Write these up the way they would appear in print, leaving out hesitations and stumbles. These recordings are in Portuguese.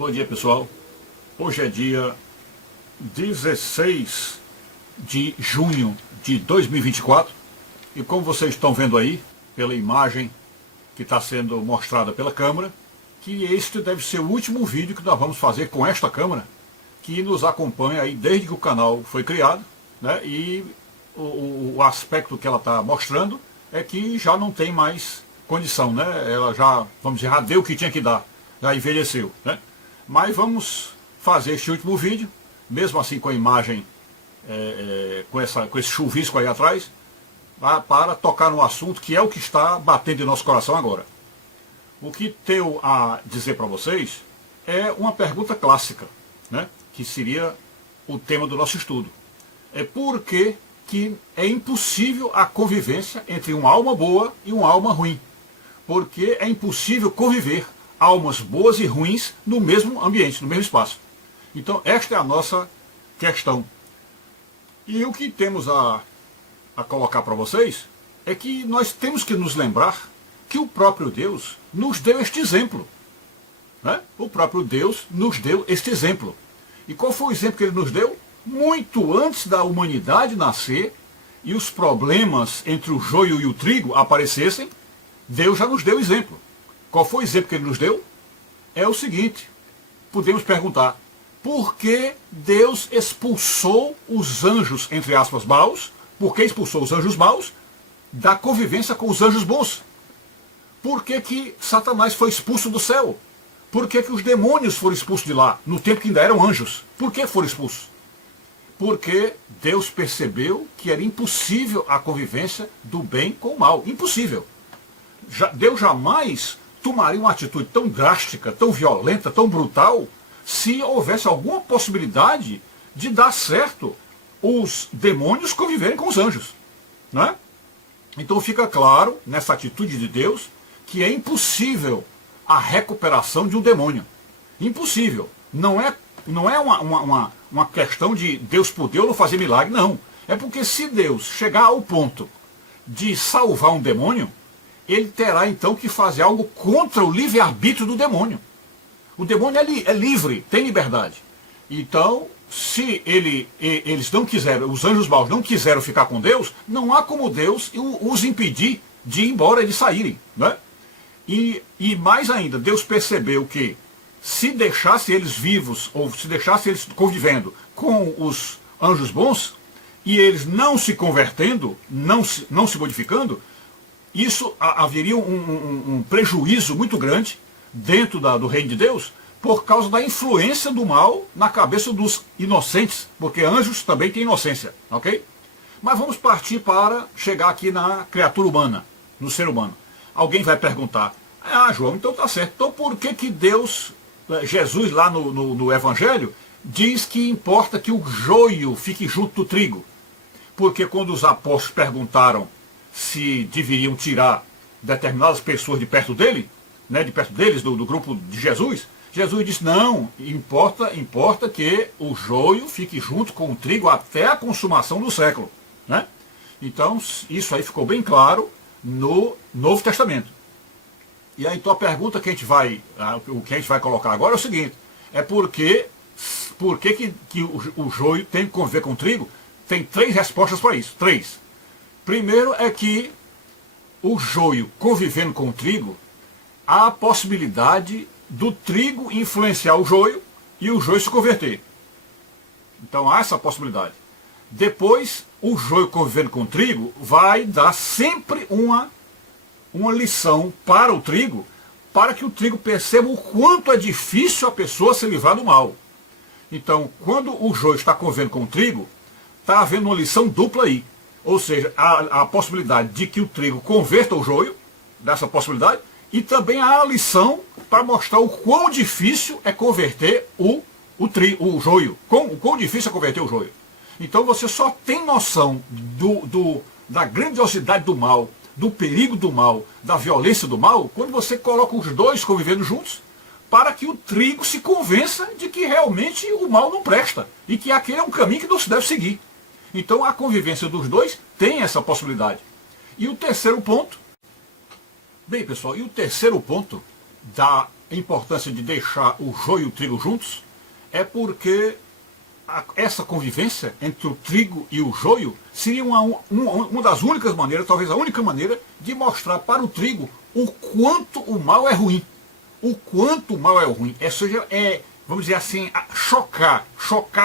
Bom dia, pessoal. Hoje é dia 16 de junho de 2024 e como vocês estão vendo aí, pela imagem que está sendo mostrada pela câmera, que este deve ser o último vídeo que nós vamos fazer com esta câmera, que nos acompanha aí desde que o canal foi criado, né? E o aspecto que ela está mostrando é que já não tem mais condição, né? Ela já, vamos dizer, já deu o que tinha que dar, já envelheceu, né? Mas vamos fazer este último vídeo, mesmo assim com a imagem, com esse chuvisco aí atrás, para tocar no assunto que é o que está batendo em nosso coração agora. O que tenho a dizer para vocês é uma pergunta clássica, né? Que seria o tema do nosso estudo. É por que é impossível a convivência entre uma alma boa e uma alma ruim? Porque é impossível conviver almas boas e ruins no mesmo ambiente, no mesmo espaço. Então esta é a nossa questão. E o que temos a colocar para vocês é que nós temos que nos lembrar que o próprio Deus nos deu este exemplo, né? O próprio Deus nos deu este exemplo. E qual foi o exemplo que ele nos deu? Muito antes da humanidade nascer e os problemas entre o joio e o trigo aparecessem, Deus já nos deu exemplo. Qual foi o exemplo que ele nos deu? É o seguinte, podemos perguntar, por que Deus expulsou os anjos, entre aspas, maus? Por que expulsou os anjos maus da convivência com os anjos bons? Por que Satanás foi expulso do céu? Por que os demônios foram expulsos de lá, no tempo que ainda eram anjos? Por que foram expulsos? Porque Deus percebeu que era impossível a convivência do bem com o mal. Impossível. Deus jamais tomaria uma atitude tão drástica, tão violenta, tão brutal, se houvesse alguma possibilidade de dar certo os demônios conviverem com os anjos, não é? Então fica claro, nessa atitude de Deus, que é impossível a recuperação de um demônio. Impossível. Não é uma questão de Deus poder ou não fazer milagre, não. É porque se Deus chegar ao ponto de salvar um demônio, ele terá então que fazer algo contra o livre-arbítrio do demônio. O demônio é livre, tem liberdade. Então, se eles não quiseram, os anjos maus não quiseram ficar com Deus, não há como Deus os impedir de ir embora e de saírem, né? E mais ainda, Deus percebeu que se deixasse eles vivos, ou se deixasse eles convivendo com os anjos bons, e eles não se convertendo, não se modificando, isso haveria um prejuízo muito grande dentro do reino de Deus, por causa da influência do mal na cabeça dos inocentes, porque anjos também têm inocência, ok? Mas vamos partir para chegar aqui na criatura humana, no ser humano. Alguém vai perguntar, João, então tá certo, então por que Deus, Jesus lá no Evangelho, diz que importa que o joio fique junto do trigo? Porque quando os apóstolos perguntaram se deveriam tirar determinadas pessoas de perto dele, né, de perto deles, do grupo de Jesus, Jesus disse, não, importa que o joio fique junto com o trigo até a consumação do século, né? Então, isso aí ficou bem claro no Novo Testamento. E aí, então, a pergunta que a gente vai colocar agora é o seguinte, é por que o joio tem que conviver com o trigo? Tem 3 respostas para isso, 3. Primeiro é que o joio convivendo com o trigo, há a possibilidade do trigo influenciar o joio e o joio se converter. Então há essa possibilidade. Depois, o joio convivendo com o trigo vai dar sempre uma lição para o trigo, para que o trigo perceba o quanto é difícil a pessoa se livrar do mal. Então, quando o joio está convivendo com o trigo, está havendo uma lição dupla aí. Ou seja, a possibilidade de que o trigo converta o joio, dessa possibilidade, e também há a lição para mostrar o quão difícil é converter o joio. O quão difícil é converter o joio. Então você só tem noção da grandiosidade do mal, do perigo do mal, da violência do mal, quando você coloca os dois convivendo juntos, para que o trigo se convença de que realmente o mal não presta, e que aquele é um caminho que não se deve seguir. Então a convivência dos dois tem essa possibilidade. E o terceiro ponto, bem pessoal, da a importância de deixar o joio e o trigo juntos, é porque essa convivência entre o trigo e o joio seria uma das únicas maneiras, talvez a única maneira, de mostrar para o trigo o quanto o mal é ruim. O quanto o mal é ruim. Seja, vamos dizer assim, chocar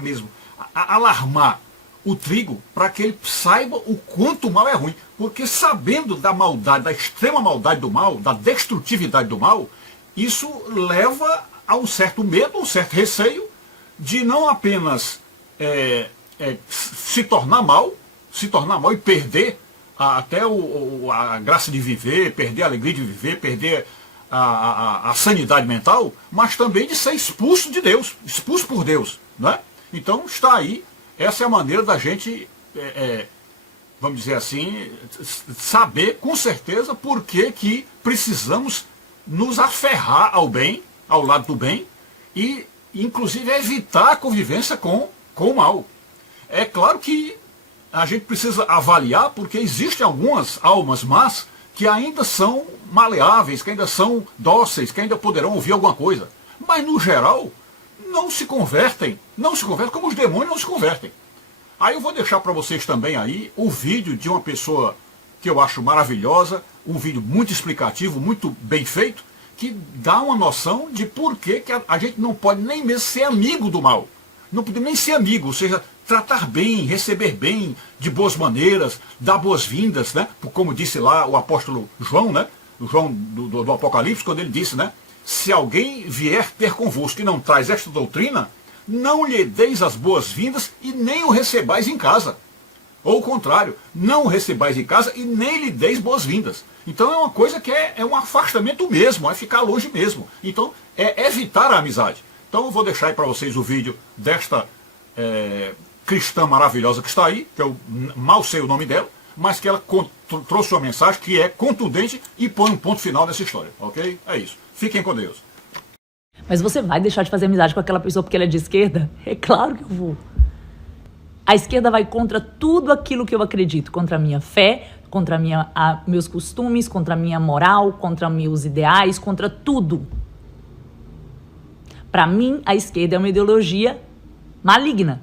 mesmo, alarmar o trigo para que ele saiba o quanto o mal é ruim. Porque sabendo da maldade, da extrema maldade do mal, da destrutividade do mal, isso leva a um certo medo, um certo receio de não apenas se tornar mal e perder até a graça de viver, perder a alegria de viver, perder a sanidade mental, mas também de ser expulso de Deus, expulso por Deus. Né? Então está aí, essa é a maneira da gente, vamos dizer assim, saber com certeza por que precisamos nos aferrar ao bem, ao lado do bem, e inclusive evitar a convivência com o mal. É claro que a gente precisa avaliar, porque existem algumas almas más que ainda são maleáveis, que ainda são dóceis, que ainda poderão ouvir alguma coisa. Mas, no geral, não se convertem como os demônios não se convertem. Aí eu vou deixar para vocês também aí o vídeo de uma pessoa que eu acho maravilhosa, um vídeo muito explicativo, muito bem feito, que dá uma noção de por que a gente não pode nem mesmo ser amigo do mal. Não podemos nem ser amigo, ou seja, tratar bem, receber bem, de boas maneiras, dar boas-vindas, né? Como disse lá o apóstolo João, né? O João do Apocalipse, quando ele disse, né? Se alguém vier ter convosco e não traz esta doutrina, não lhe deis as boas-vindas e nem o recebais em casa. Ou o contrário, não o recebais em casa e nem lhe deis boas-vindas. Então é uma coisa que é um afastamento mesmo, é ficar longe mesmo. Então é evitar a amizade. Então eu vou deixar aí para vocês o vídeo desta cristã maravilhosa que está aí, que eu mal sei o nome dela, mas que ela trouxe uma mensagem que é contundente e põe um ponto final nessa história, ok? É isso. Fiquem com Deus. Mas você vai deixar de fazer amizade com aquela pessoa porque ela é de esquerda? É claro que eu vou. A esquerda vai contra tudo aquilo que eu acredito, contra a minha fé, contra meus costumes, contra a minha moral, contra meus ideais, contra tudo. Para mim, a esquerda é uma ideologia maligna.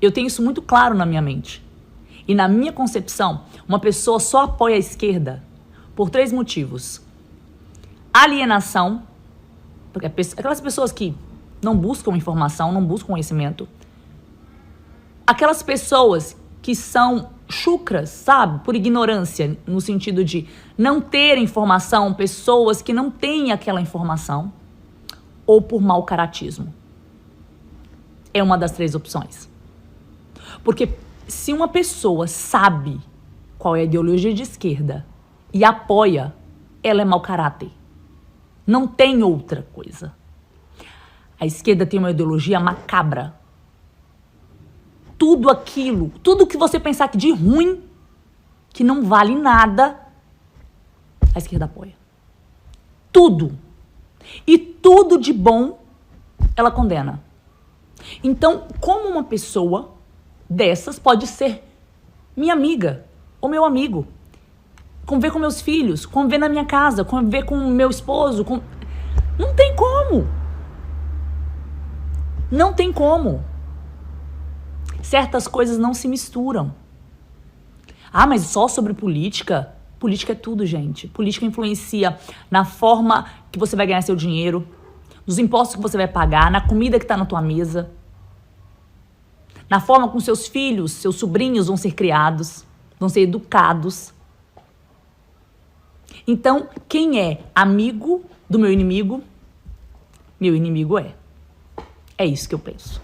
Eu tenho isso muito claro na minha mente. E na minha concepção, uma pessoa só apoia a esquerda por 3 motivos. Alienação, porque aquelas pessoas que não buscam informação, não buscam conhecimento. Aquelas pessoas que são chucras, sabe? Por ignorância, no sentido de não ter informação, pessoas que não têm aquela informação. Ou por mau caratismo. É uma das 3 opções. Porque se uma pessoa sabe qual é a ideologia de esquerda e apoia, ela é mau caráter. Não tem outra coisa. A esquerda tem uma ideologia macabra. Tudo aquilo, tudo que você pensar que de ruim, que não vale nada, a esquerda apoia. Tudo. E tudo de bom ela condena. Então, como uma pessoa dessas pode ser minha amiga ou meu amigo? Conviver com meus filhos, conviver na minha casa, conviver com meu esposo. Não tem como. Não tem como. Certas coisas não se misturam. Ah, mas só sobre política? Política é tudo, gente. Política influencia na forma que você vai ganhar seu dinheiro, nos impostos que você vai pagar, na comida que está na tua mesa, na forma como seus filhos, seus sobrinhos vão ser criados, vão ser educados. Então, quem é amigo do meu inimigo é. É isso que eu penso.